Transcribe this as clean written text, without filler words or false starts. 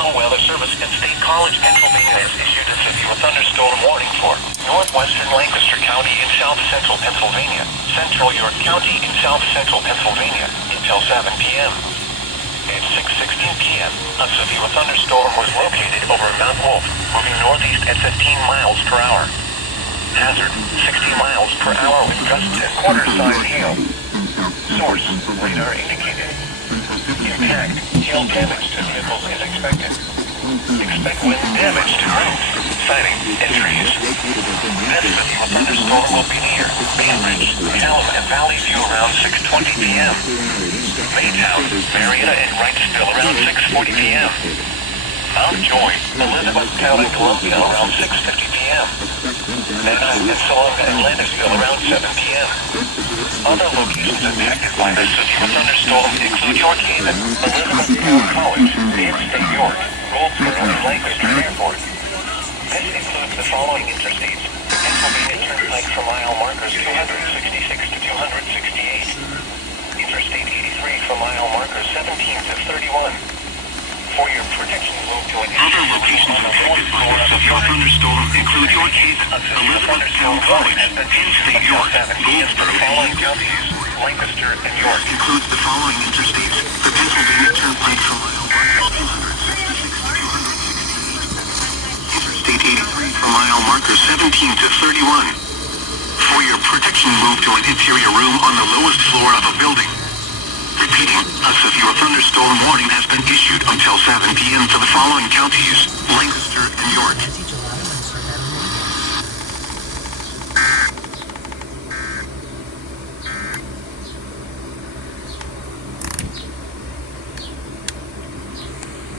National Weather Service and State College, Pennsylvania has issued a severe thunderstorm warning for northwestern Lancaster County in south central Pennsylvania, central York County in south central Pennsylvania, until 7 p.m. At 6:16 p.m., a severe thunderstorm was located over Mount Wolf, moving northeast at 15 miles per hour. Hazard, 60 miles per hour with gusts and quarter-size hail. Source, radar indicated. Impact, hail damage to vehicles is expected. Expect wind damage to roofs, siding, and trees. This severe thunderstorm will be near Bainbridge, Elm, and Valley View around 6:20 p.m. Maytown, Marietta, and Wrightsville around 6:40 p.m. Mount Joy, Elizabethtown, and Columbia around 6:50 p.m. Manheim, and Salonga, and Landisville around 7 p.m. Other locations impacted by this severe thunderstorm include York Haven, Elizabethtown College, State York, Goldsboro, and Lancaster Airport. This includes the following interstates: Pennsylvania Turnpike for mile markers 266 to 268, Interstate 83 for mile markers 17 to 31. For your protection, move to an other locations affected by the severe thunderstorm include York Haven, Elizabethtown College, Penn State York, Goldsboro, and counties, Lancaster, and York. Includes the following interstates: the Pennsylvania Turnpike for mile markers 266 to 268, Interstate 83 for mile markers 17 to 31. For your protection, move to an interior room on the lowest floor of a building. Repeating, a severe thunderstorm warning has been issued until 7 p.m. for the following counties: Lancaster and York.